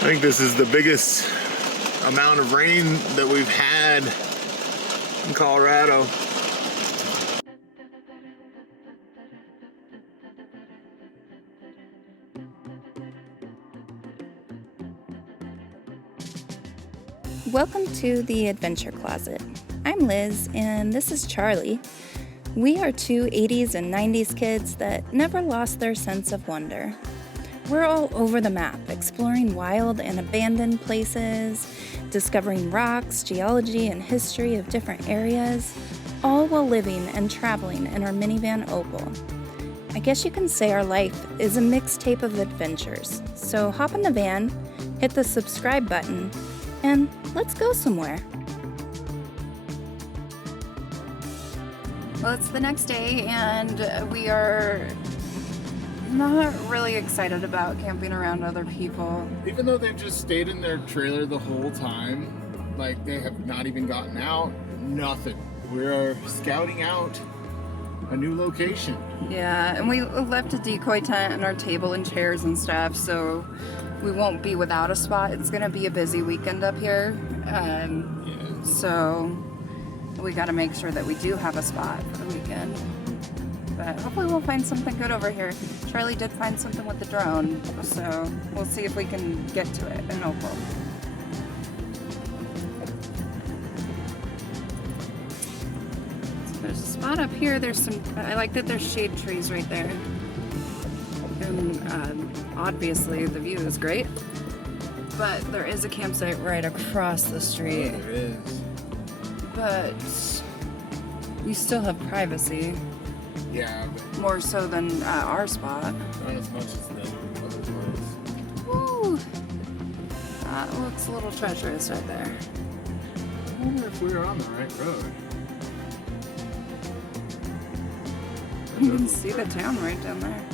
I think this is the biggest amount of rain that we've had in Colorado. Welcome to the Adventure Closet. I'm Liz, and this is Charlie. We are two 80s and 90s kids that never lost their sense of wonder. We're all over the map, exploring wild and abandoned places, discovering rocks, geology, and history of different areas, all while living and traveling in our minivan Opal. I guess you can say our life is a mixtape of adventures. So hop in the van, hit the subscribe button, and let's go somewhere. Well, it's the next day, and we are not really excited about camping around other people. Even though they've just stayed in their trailer the whole time, like they have not even gotten out, nothing. We're scouting out a new location. Yeah, and we left a decoy tent and our table and chairs and stuff, so we won't be without a spot. It's gonna be a busy weekend up here, so we gotta make sure that we do have a spot for the weekend. But hopefully we'll find something good over here. Charlie did find something with the drone, so we'll see if we can get to it in Opal. So there's a spot up here. I like that there's shade trees right there. And obviously the view is great. But there is a campsite right across the street. Oh, there is. But you still have privacy. Yeah, but More so than our spot. not as much as the other place. Woo! That looks a little treacherous right there. I wonder if we were on the right road. You can see the town right down there.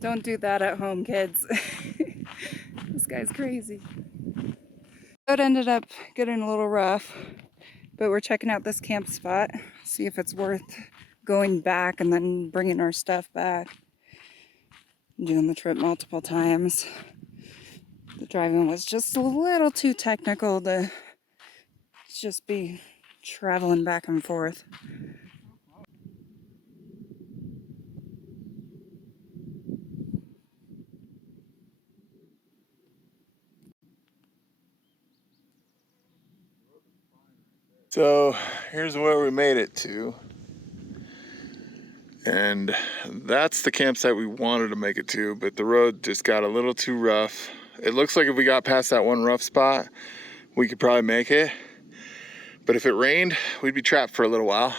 Don't do that at home, kids. This guy's crazy. It ended up getting a little rough, but we're checking out this camp spot, see if it's worth going back and then bringing our stuff back. Doing the trip multiple times. The driving was just a little too technical to just be traveling back and forth. So here's where we made it to. And that's the campsite we wanted to make it to, but the road just got a little too rough. It looks like if we got past that one rough spot, we could probably make it. But if it rained, we'd be trapped for a little while.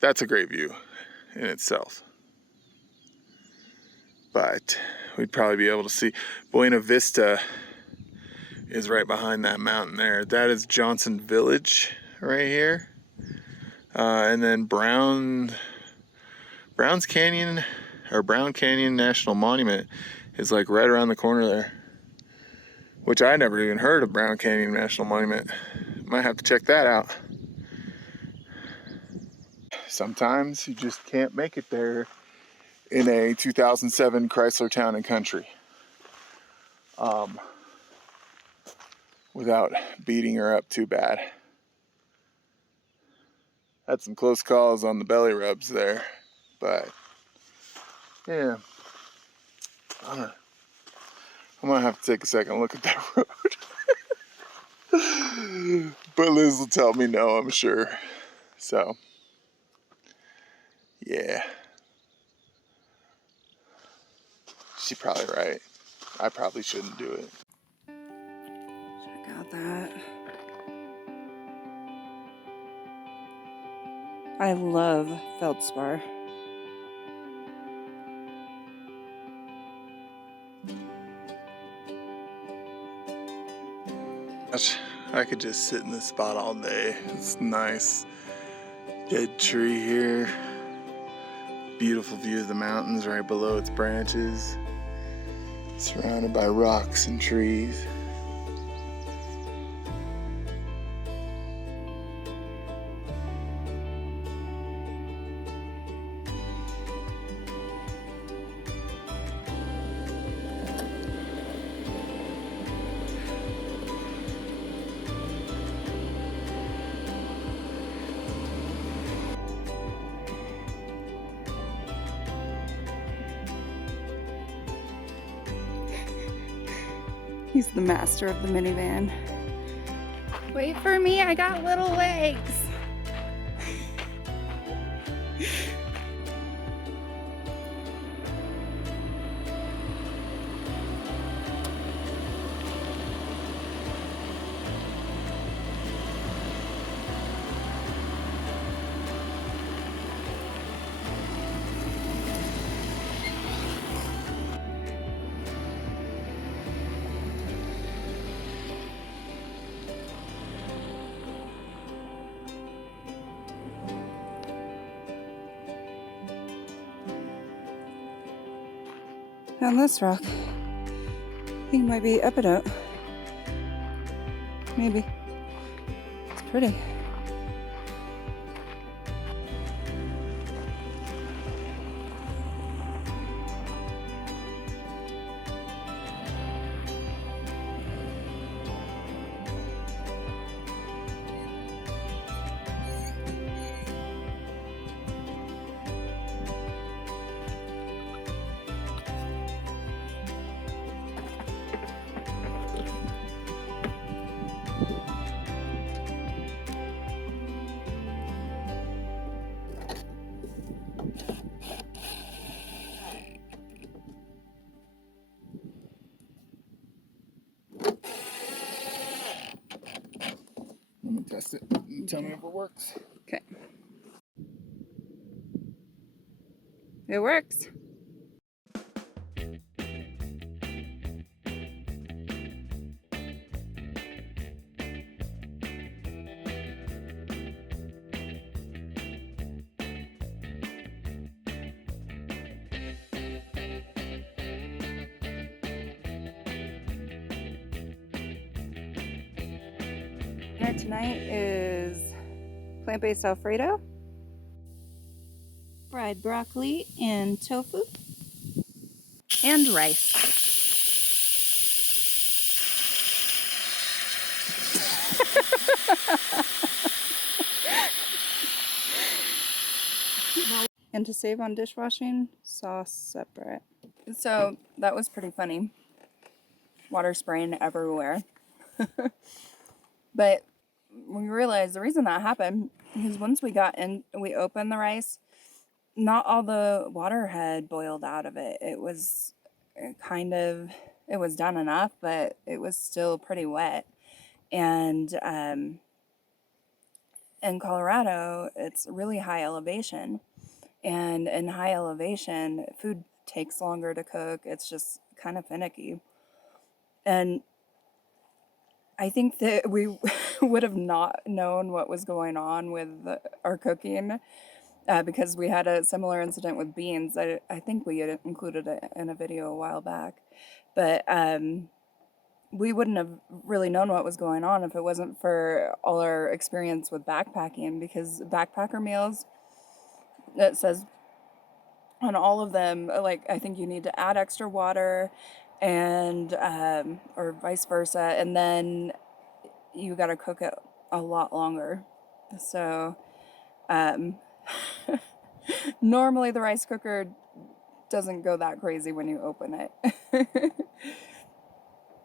That's a great view in itself. But we'd probably be able to see Buena Vista is right behind that mountain there. That is Johnson Village right here. And then Brown Canyon National Monument is like right around the corner there. Which I never even heard of Brown Canyon National Monument. Might have to check that out. Sometimes you just can't make it there in a 2007 Chrysler Town Country. Without beating her up too bad. Had some close calls on the belly rubs there, but yeah, I'm gonna have to take a second look at that road. But Liz will tell me no, I'm sure. So, yeah. She's probably right. I probably shouldn't do it. Check out that. I love Feldspar. I could just sit in this spot all day. It's nice. Dead tree here. Beautiful view of the mountains right below its branches. Surrounded by rocks and trees. He's the master of the minivan. Wait for me, I got little legs. On this rock, I think it might be epidote. Maybe. It's pretty. Let me test it. Tell me if it works. Okay. It works. Dinner tonight is plant-based Alfredo, fried broccoli and tofu, and rice. And to save on dishwashing, sauce separate. So that was pretty funny. Water spraying everywhere. But we realized the reason that happened is once we got in, we opened the rice, not all the water had boiled out of it. It was it was done enough, but it was still pretty wet. And in Colorado, it's really high elevation. And in high elevation, food takes longer to cook. It's just kind of finicky. And I think that we would have not known what was going on with our cooking because we had a similar incident with beans. I think we had included it in a video a while back. But we wouldn't have really known what was going on if it wasn't for all our experience with backpacking, because backpacker meals, it says on all of them, like, I think you need to add extra water and or vice versa, and then you got to cook it a lot longer. So normally the rice cooker doesn't go that crazy when you open it.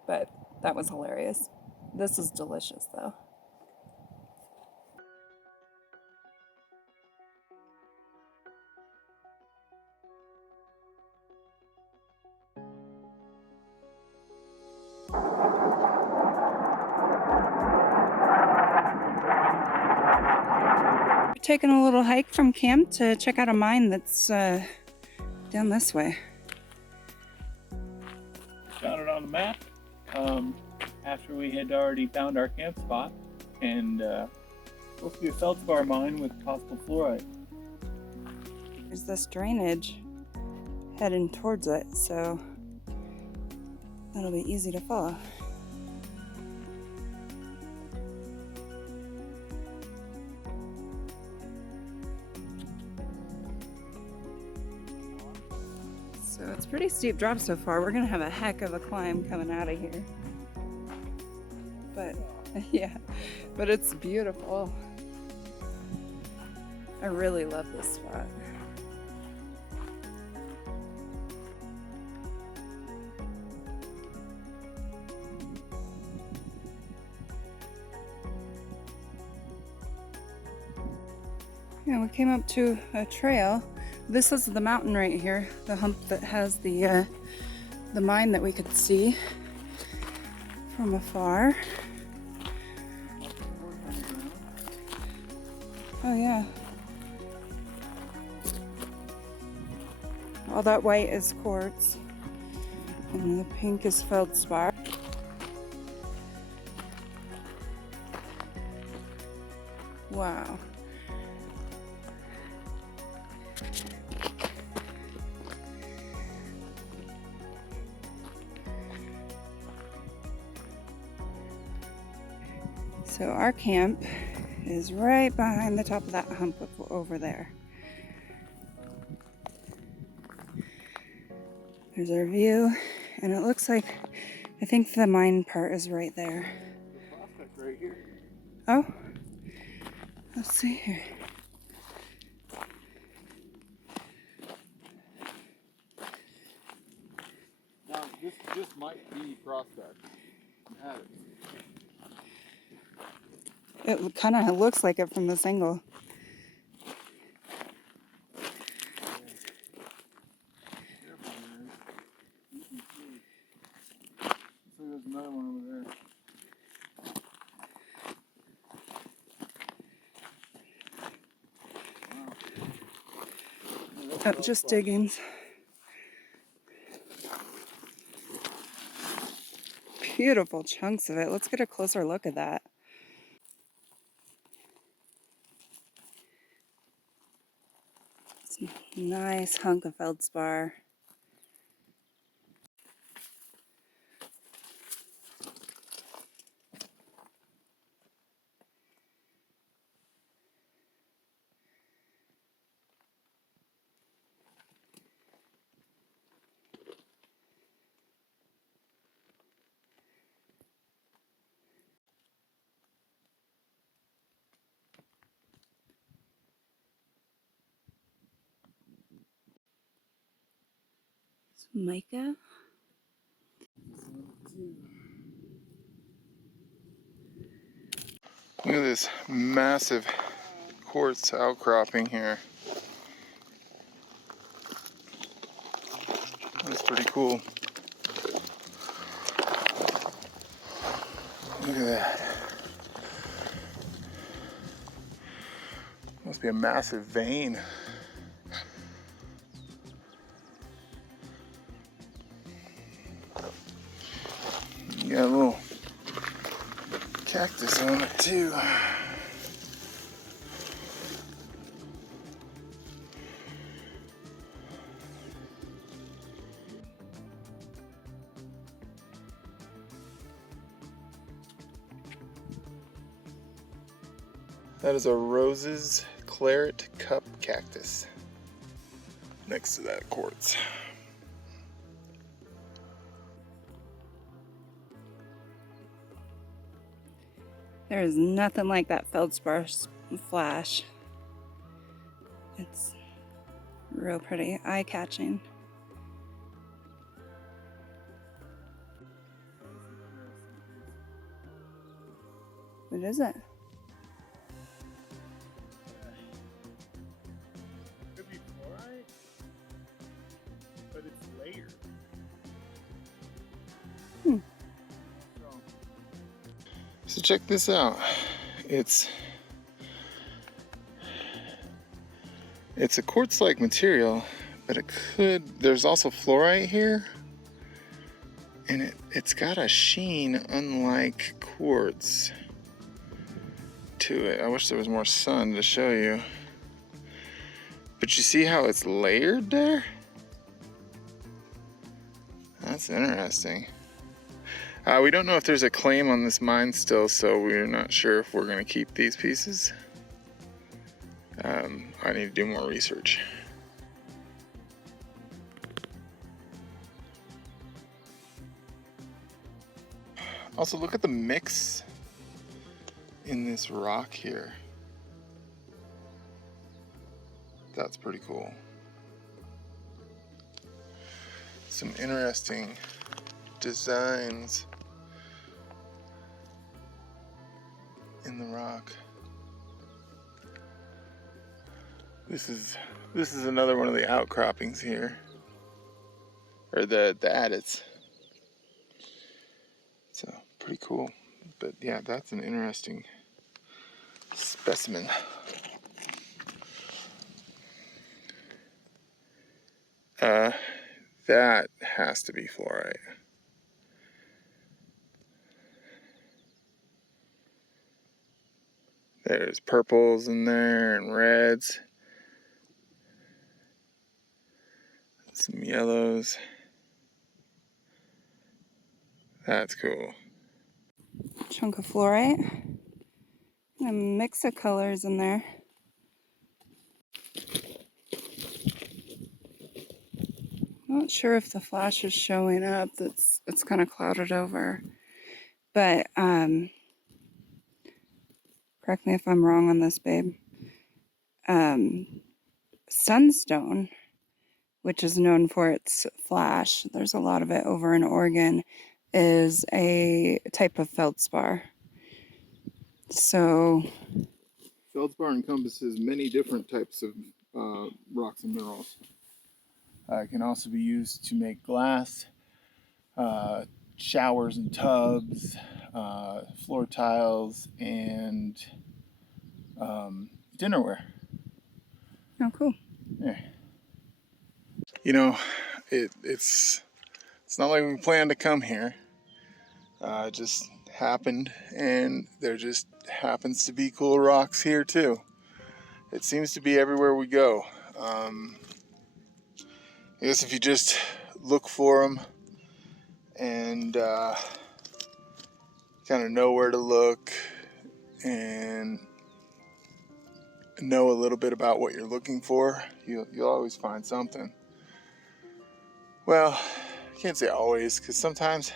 But that was hilarious. This is delicious though. taking a little hike from camp to check out a mine that's down this way. Found it on the map after we had already found our camp spot, and supposed to be a feldspar mine with possible fluoride. There's this drainage heading towards it, so that'll be easy to follow. So it's pretty steep drop so far. We're gonna have a heck of a climb coming out of here. But yeah, but it's beautiful. I really love this spot. Yeah, we came up to a trail. This is the mountain right here, the hump that has the mine that we could see from afar. Oh yeah. All that white is quartz, and the pink is feldspar. Wow. So our camp is right behind the top of that hump over there. There's our view, and it looks like, I think the mine part is right there. The prospect right here. Oh, let's see here. Now, this might be prospect. At it. It kind of looks like it from this angle. So there's another one over there. Oh, just diggings. Beautiful chunks of it. Let's get a closer look at that. It's a nice hunk of feldspar. Mica. Look at this massive quartz outcropping here. That's pretty cool. Look at that. Must be a massive vein. You got a little cactus on it too. That is a roses claret cup cactus next to that quartz. There is nothing like that feldspar flash. It's real pretty, eye-catching. What is it? Could be fluoride, but it's layered. So check this out. It's It's a quartz-like material, but it could, there's also fluorite here. And it's got a sheen unlike quartz to it. I wish there was more sun to show you. But you see how it's layered there? That's interesting. We don't know if there's a claim on this mine still, so we're not sure if we're going to keep these pieces. I need to do more research. Also, look at the mix in this rock here. That's pretty cool. Some interesting designs in the rock. This is another one of the outcroppings here, or the adits. So pretty cool. But yeah, that's an interesting specimen. That has to be fluorite. There's purples in there and reds. Some yellows. That's cool. Chunk of fluorite. A mix of colors in there. Not sure if the flash is showing up. It's kind of clouded over. But correct me if I'm wrong on this, babe. Sunstone, which is known for its flash, there's a lot of it over in Oregon, is a type of feldspar. So Feldspar encompasses many different types of rocks and minerals. It can also be used to make glass, showers and tubs, floor tiles, and dinnerware. oh, cool. Yeah. You know, it's not like we planned to come here. It just happened, and there just happens to be cool rocks here too. It seems to be everywhere we go. I guess if you just look for them and kind of know where to look and know a little bit about what you're looking for, you'll always find something. Well, I can't say always, because sometimes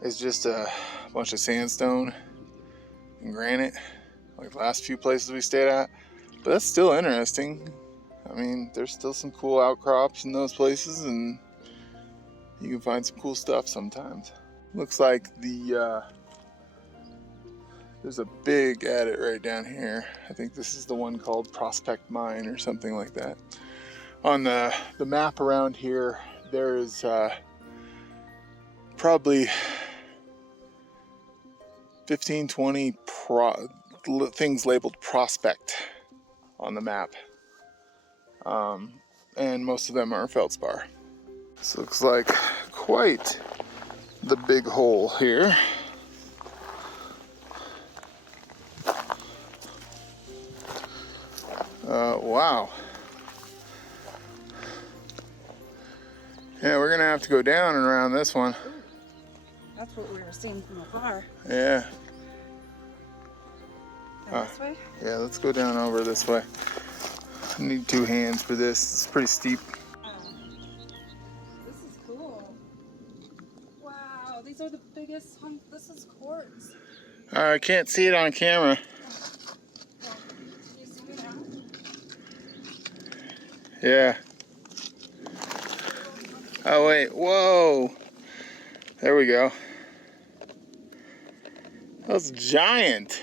it's just a bunch of sandstone and granite, like the last few places we stayed at. But that's still interesting. I mean, there's still some cool outcrops in those places, and you can find some cool stuff sometimes. Looks like there's a big adit right down here. I think this is the one called Prospect Mine or something like that. On the map around here, there is probably 15, 20 things labeled prospect on the map. And most of them are feldspar. This looks like quite the big hole here. Wow. Yeah, we're gonna have to go down and around this one. Ooh, that's what we were seeing from afar. Yeah. This way? Yeah, let's go down over this way. I need 2 hands for this. It's pretty steep. This is cool. Wow, these are the biggest hunk. This is quartz. I can't see it on camera. Well, can you zoom it out? Yeah. Oh wait, whoa. There we go. That's giant.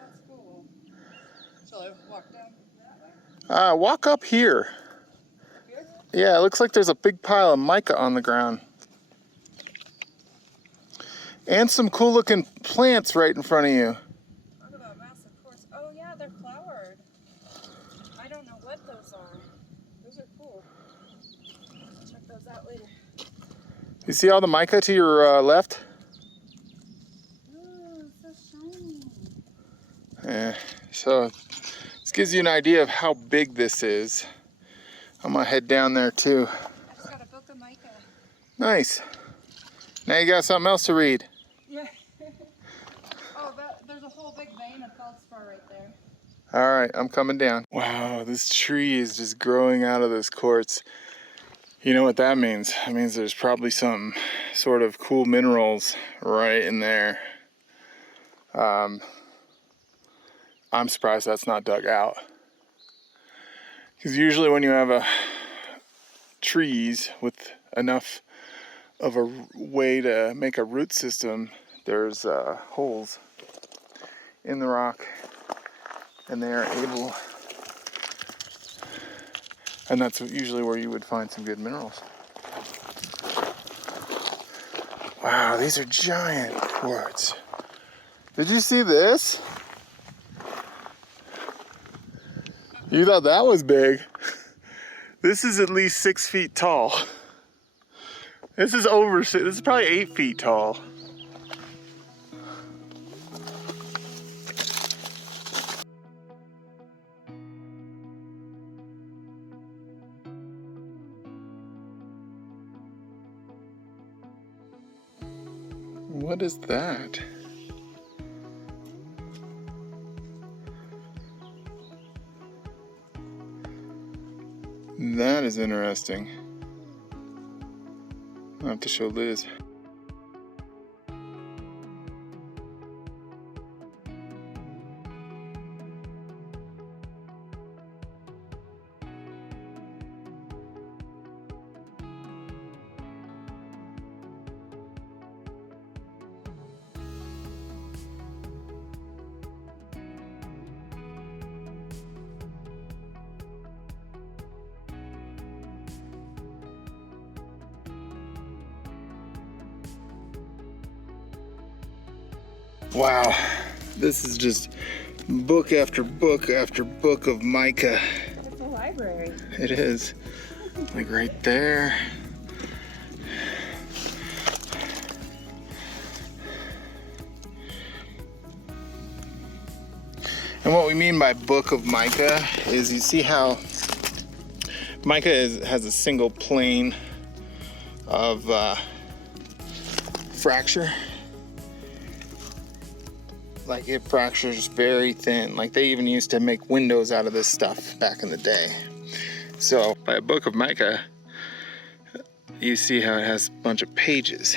That's cool. Shall I walk down that way? Walk up here. Here? Yeah, it looks like there's a big pile of mica on the ground. And some cool looking plants right in front of you. Look at that massive quartz. Oh yeah, they're flowered. I don't know what those are. Those are cool. Check those out later. You see all the mica to your left? Ooh, so shiny. Yeah, so this gives you an idea of how big this is. I'm gonna head down there too. I just got a book of mica. Nice. Now you got something else to read. Yeah. Oh, there's a whole big vein of feldspar right there. All right, I'm coming down. Wow, this tree is just growing out of this quartz. You know what that means? That means there's probably some sort of cool minerals right in there. I'm surprised that's not dug out. Because usually when you have trees with enough of a way to make a root system, there's holes in the rock, and they are able, and that's usually where you would find some good minerals. Wow, these are giant quartz. Did you see this? You thought that was big. This is at least 6 feet tall. This is probably 8 feet tall. What is that? That is interesting. I'll have to show Liz. Wow, this is just book after book after book of mica. It's a library. It is, like right there. And what we mean by book of mica is, you see how mica has a single plane of fracture. Like, it fractures very thin. Like, they even used to make windows out of this stuff back in the day. So by a book of mica, you see how it has a bunch of pages.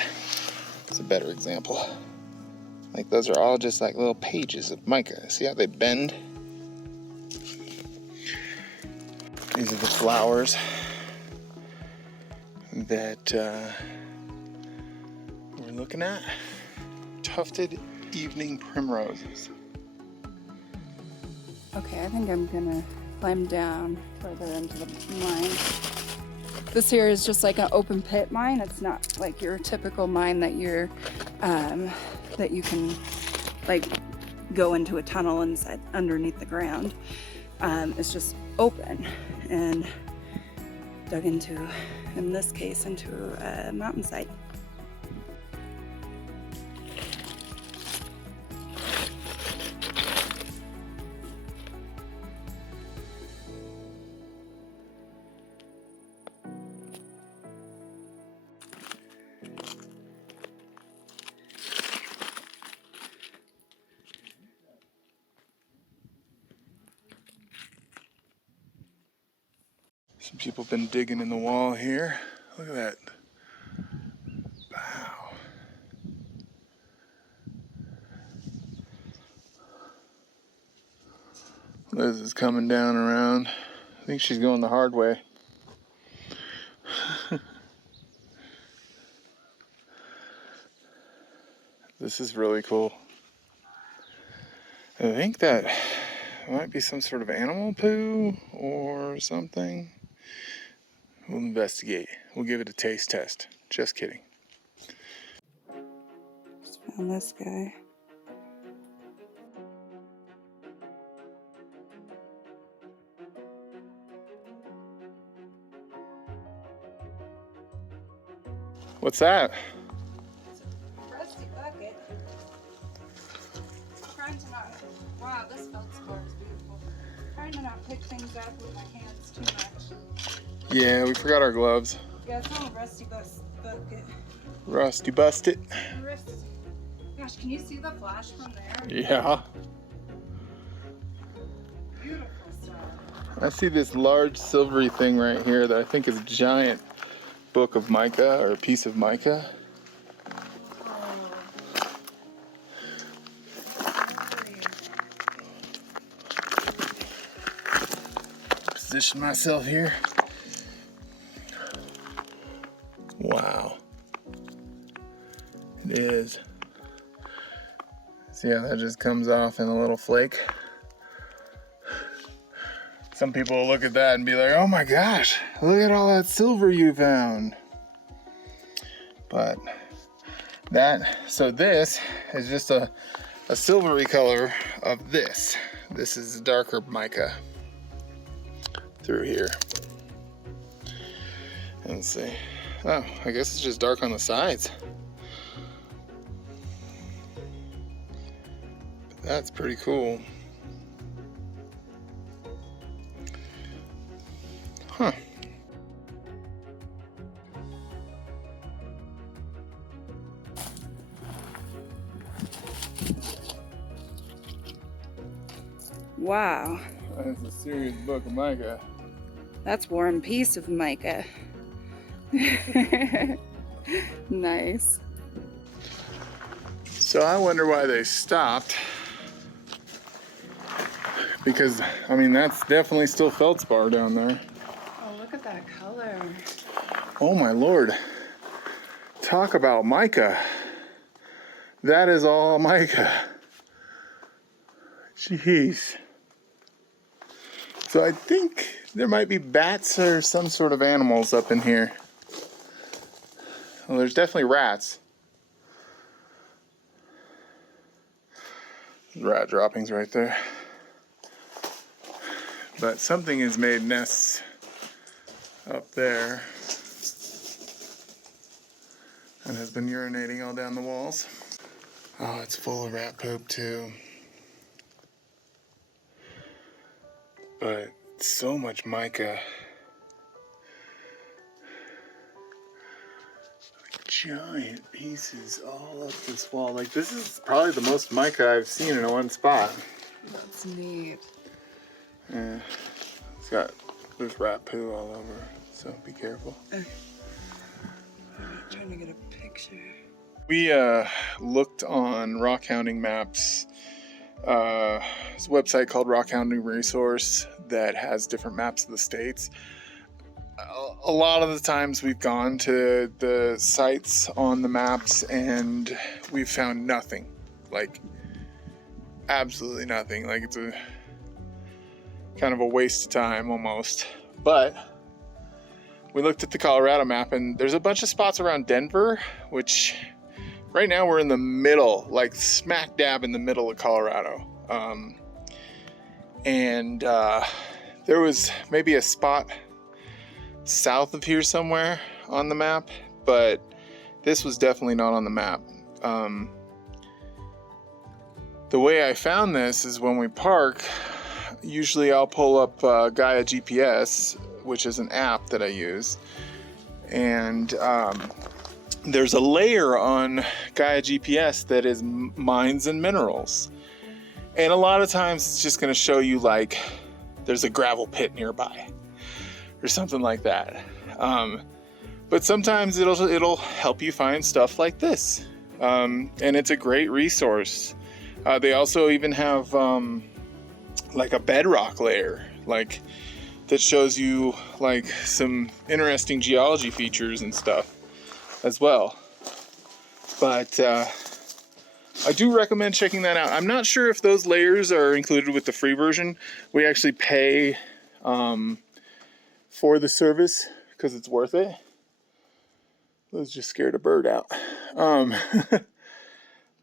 It's a better example. Like, those are all just like little pages of mica. See how they bend? These are the flowers that we're looking at. Tufted evening primroses. Okay, I think I'm gonna climb down further into the mine. This here is just like an open pit mine. It's not like your typical mine that you're that you can like go into a tunnel inside underneath the ground. It's just open and dug into, in this case, into a mountainside. Some people have been digging in the wall here. Look at that. Wow. Liz is coming down around. I think she's going the hard way. This is really cool. I think that might be some sort of animal poo or something. We'll investigate. We'll give it a taste test. Just kidding. Just found this guy. What's that? It's a rusty bucket. Trying to not. Wow, this feldspar is beautiful. Trying to not pick things up with my hands too much. Yeah, we forgot our gloves. Yeah, it's all rusty bucket. Rusty busted. Rusty. Gosh, can you see the flash from there? Yeah. Beautiful stuff. I see this large silvery thing right here that I think is a giant book of mica or a piece of mica. Position myself here. Wow. It is. See how that just comes off in a little flake? Some people will look at that and be like, oh my gosh, look at all that silver you found. But so this is just a silvery color of this. This is darker mica through here. And let's see. Oh, I guess it's just dark on the sides. But that's pretty cool. Huh. Wow. That's a serious book of mica. That's War and Peace of mica. Nice. So I wonder why they stopped. Because, I mean, that's definitely still feldspar down there. Oh, look at that color. Oh my Lord. Talk about mica. That is all mica. Jeez. So I think there might be bats or some sort of animals up in here. Well, there's definitely rats. Rat droppings right there. But something has made nests up there and has been urinating all down the walls. Oh, it's full of rat poop too. But so much mica. Like giant pieces all up this wall. Like this is probably the most mica I've seen in one spot. That's neat. Yeah, there's rat poo all over, so be careful. Okay. I'm trying to get a picture. We looked on rockhounding maps. It's a website called Rockhounding Resource that has different maps of the states. A lot of the times we've gone to the sites on the maps and we've found nothing. Like, absolutely nothing. Like, it's a kind of a waste of time almost. But we looked at the Colorado map and there's a bunch of spots around Denver, which right now we're in the middle, like smack dab in the middle of Colorado. There was maybe a spot south of here somewhere on the map, but this was definitely not on the map. The way I found this is when we park, usually I'll pull up Gaia GPS, which is an app that I use, and there's a layer on Gaia GPS that is mines and minerals. And a lot of times it's just going to show you like there's a gravel pit nearby or something like that. But sometimes it'll help you find stuff like this. And it's a great resource. They also even have like a bedrock layer, like that shows you like some interesting geology features and stuff as well. But I do recommend checking that out. I'm not sure if those layers are included with the free version. We actually pay for the service because it's worth it. Liz just scared a bird out.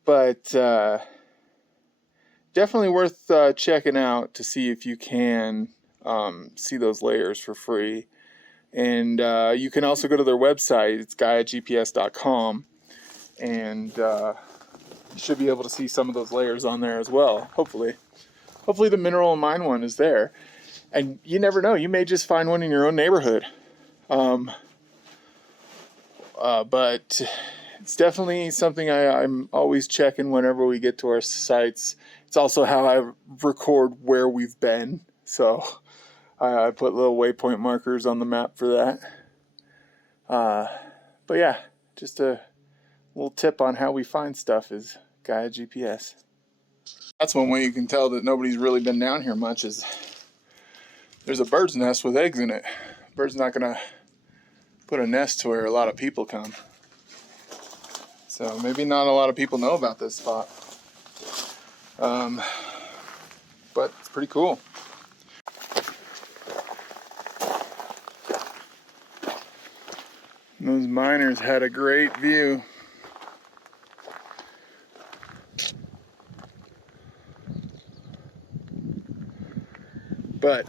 But definitely worth checking out to see if you can see those layers for free. And you can also go to their website. It's GaiaGPS.com, and you should be able to see some of those layers on there as well. Hopefully the mineral and mine one is there. And you never know, you may just find one in your own neighborhood. But it's definitely something I'm always checking whenever we get to our sites. It's also how I record where we've been. So I put little waypoint markers on the map for that. But yeah, just a little tip on how we find stuff is Gaia GPS. That's one way you can tell that nobody's really been down here much is there's a bird's nest with eggs in it. Bird's not gonna put a nest to where a lot of people come. So maybe not a lot of people know about this spot. But it's pretty cool. Those miners had a great view. But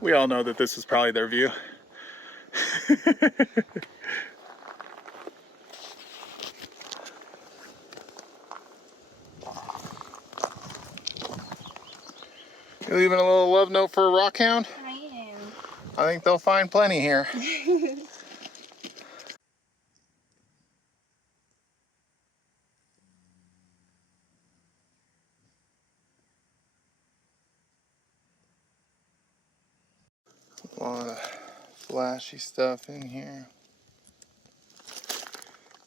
we all know that this was probably their view. You leaving a little love note for a rockhound? I am. I think they'll find plenty here. A lot of flashy stuff in here.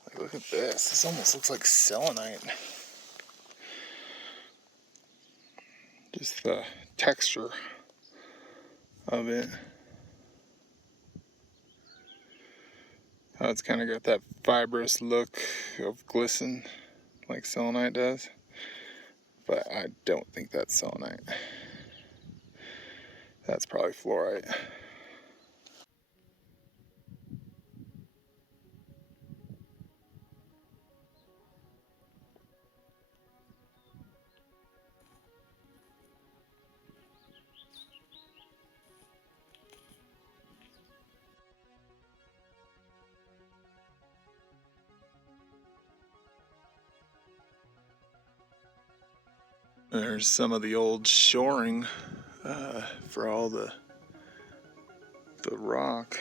Like, look at this. This almost looks like selenite. Just the texture of it. How it's kind of got that fibrous look of glisten like selenite does. But I don't think that's selenite. That's probably fluorite. There's some of the old shoring for all the rock.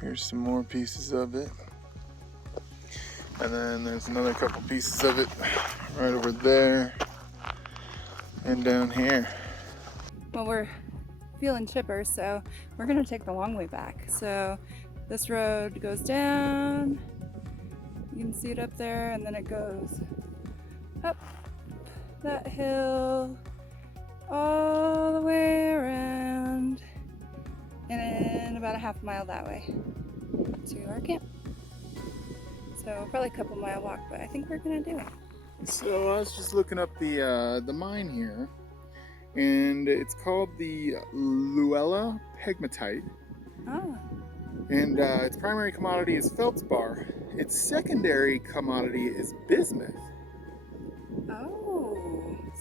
Here's some more pieces of it. And then there's another couple pieces of it right over there and down here. Well, we're feeling chipper, so we're gonna take the long way back. So this road goes down, you can see it up there, and then it goes up that hill all the way around, and then about a half mile that way to our camp. So probably a couple mile walk, but I think we're gonna do it. So I was just looking up the mine here, and it's called the Luella Pegmatite. Oh. And its primary commodity is feldspar. Its secondary commodity is bismuth. Oh.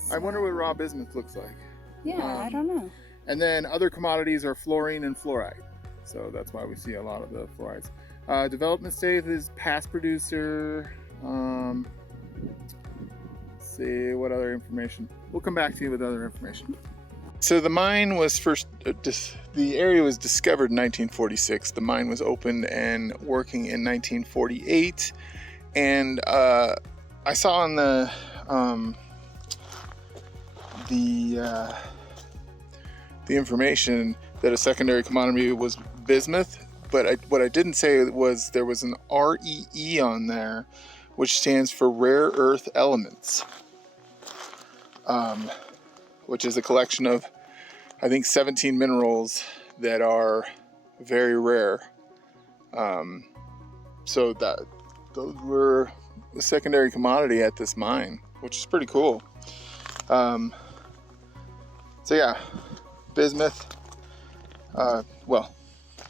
I wonder what raw bismuth looks like. Yeah, I don't know. And then other commodities are fluorine and fluorite. So that's why we see a lot of the fluorides. Development stage is past producer. Let's see, what other information? We'll come back to you with other information. So the mine was first, the area was discovered in 1946. The mine was opened and working in 1948. And I saw on the information that a secondary commodity was bismuth, but what I didn't say was there was an REE on there, which stands for rare earth elements, which is a collection of, I think, 17 minerals that are very rare. So those were a secondary commodity at this mine, which is pretty cool. So yeah, bismuth, well,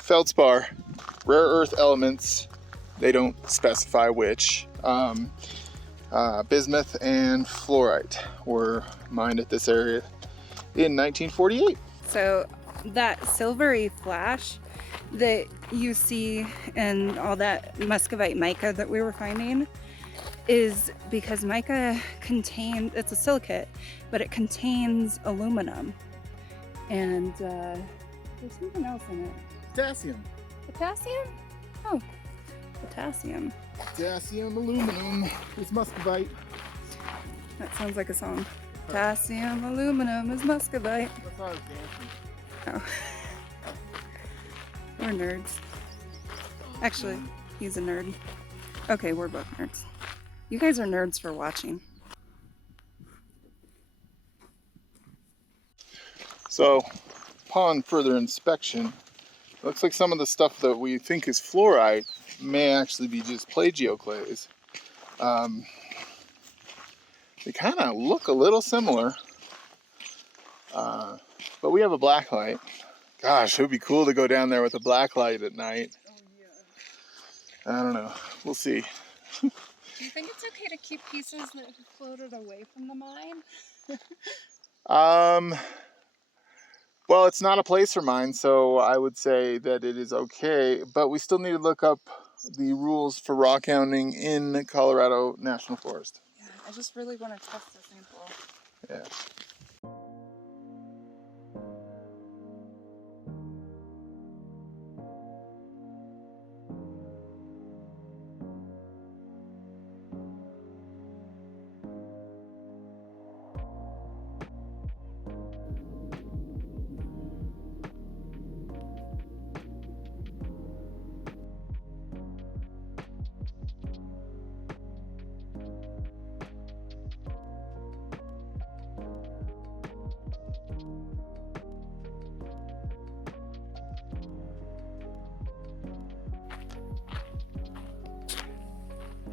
feldspar, rare earth elements, they don't specify which, bismuth and fluorite were mined at this area in 1948. So that silvery flash that you see in all that muscovite mica that we were finding is because mica contains, it's a silicate, but it contains aluminum. And there's something else in it. Potassium. Potassium? Oh, potassium. Potassium, aluminum is muscovite. That sounds like a song. Potassium, aluminum is muscovite. That's why I was dancing. Oh. We're nerds. Actually, he's a nerd. Okay, we're both nerds. You guys are nerds for watching. So, upon further inspection, looks like some of the stuff that we think is fluorite may actually be just plagioclase. They kind of look a little similar, but we have a black light. Gosh, it would be cool to go down there with a black light at night. Oh, yeah. I don't know. We'll see. Do you think it's okay to keep pieces that have floated away from the mine? Well, it's not a placer mine, so I would say that it is okay, but we still need to look up the rules for rockhounding in Colorado National Forest. Yeah, I just really want to test the sample. Yeah.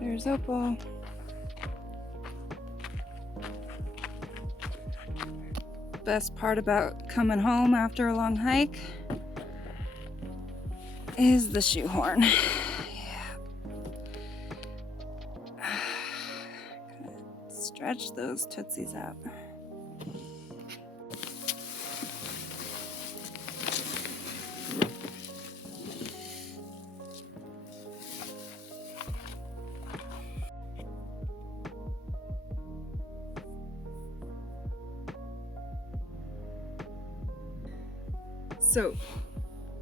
There's Opal. Best part about coming home after a long hike is the shoehorn. Yeah. Gonna stretch those tootsies out. So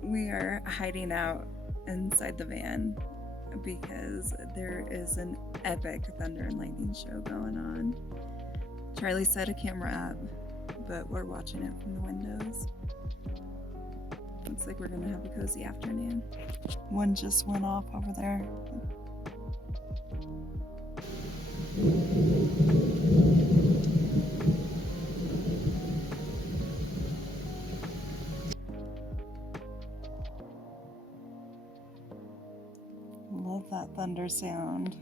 we are hiding out inside the van because there is an epic thunder and lightning show going on. Charlie set a camera up, but we're watching it from the windows. Looks like we're gonna have a cozy afternoon. One just went off over there. Love that thunder sound.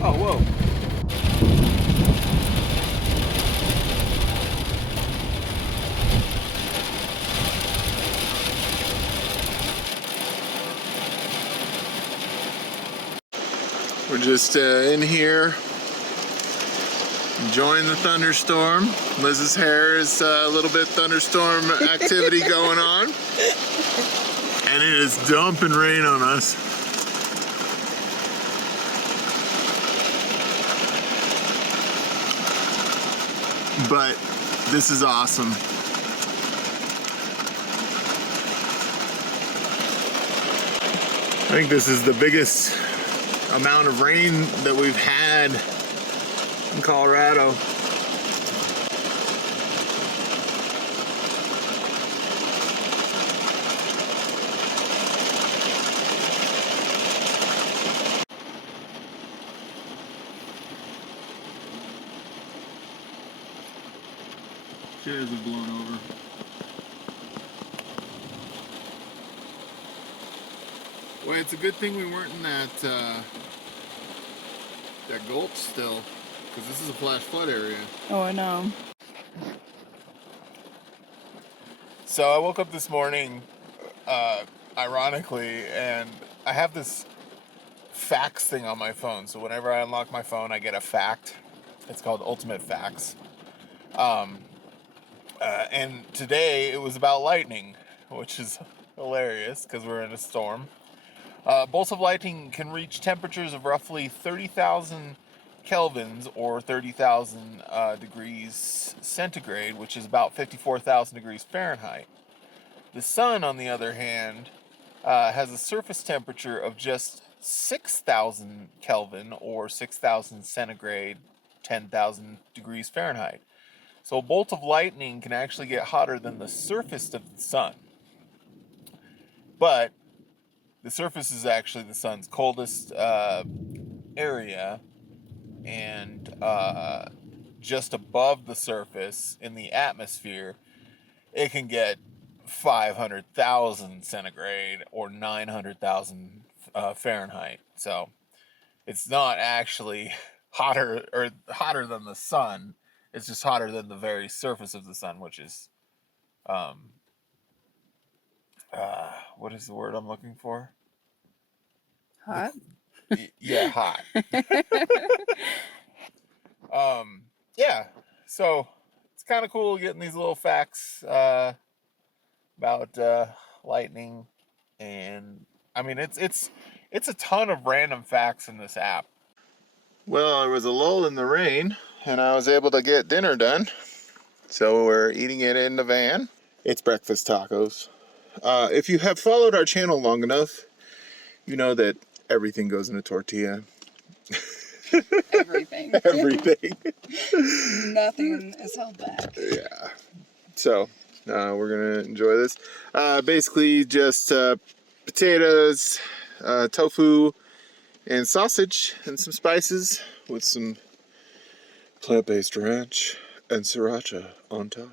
Oh, whoa. We're just in here enjoying the thunderstorm. Liz's hair is a little bit thunderstorm activity going on. And it is dumping rain on us. But this is awesome. I think this is the biggest amount of rain that we've had in Colorado. Chairs are blown over. Well, it's a good thing we weren't in that gulch still, because this is a flash flood area. Oh, I know. So I woke up this morning, ironically, and I have this facts thing on my phone. So whenever I unlock my phone, I get a fact. It's called Ultimate Facts. And today it was about lightning, which is hilarious because we're in a storm. Bolts of lightning can reach temperatures of roughly 30,000 kelvins or 30,000 degrees centigrade, which is about 54,000 degrees Fahrenheit. The sun, on the other hand, has a surface temperature of just 6,000 Kelvin or 6,000 centigrade, 10,000 degrees Fahrenheit. So a bolt of lightning can actually get hotter than the surface of the sun. But the surface is actually the sun's coldest area, and just above the surface in the atmosphere, it can get 500,000 centigrade or 900,000 Fahrenheit. So it's not actually hotter than the sun. It's just hotter than the very surface of the sun, which is what is the word I'm looking for? Hot? Yeah, hot. Yeah, so it's kind of cool getting these little facts about lightning, and I mean it's a ton of random facts in this app. Well, there was a lull in the rain, and I was able to get dinner done, so we're eating it in the van. It's breakfast tacos. If you have followed our channel long enough, you know that everything goes in a tortilla. Everything. Everything. Nothing is held back. Yeah. So, we're going to enjoy this. Basically just potatoes, tofu, and sausage, and some spices with some plant-based ranch and sriracha on top.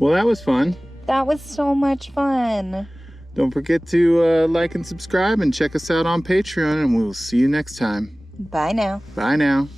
Well, that was fun. That was so much fun. Don't forget to like and subscribe and check us out on Patreon, and we'll see you next time. Bye now. Bye now.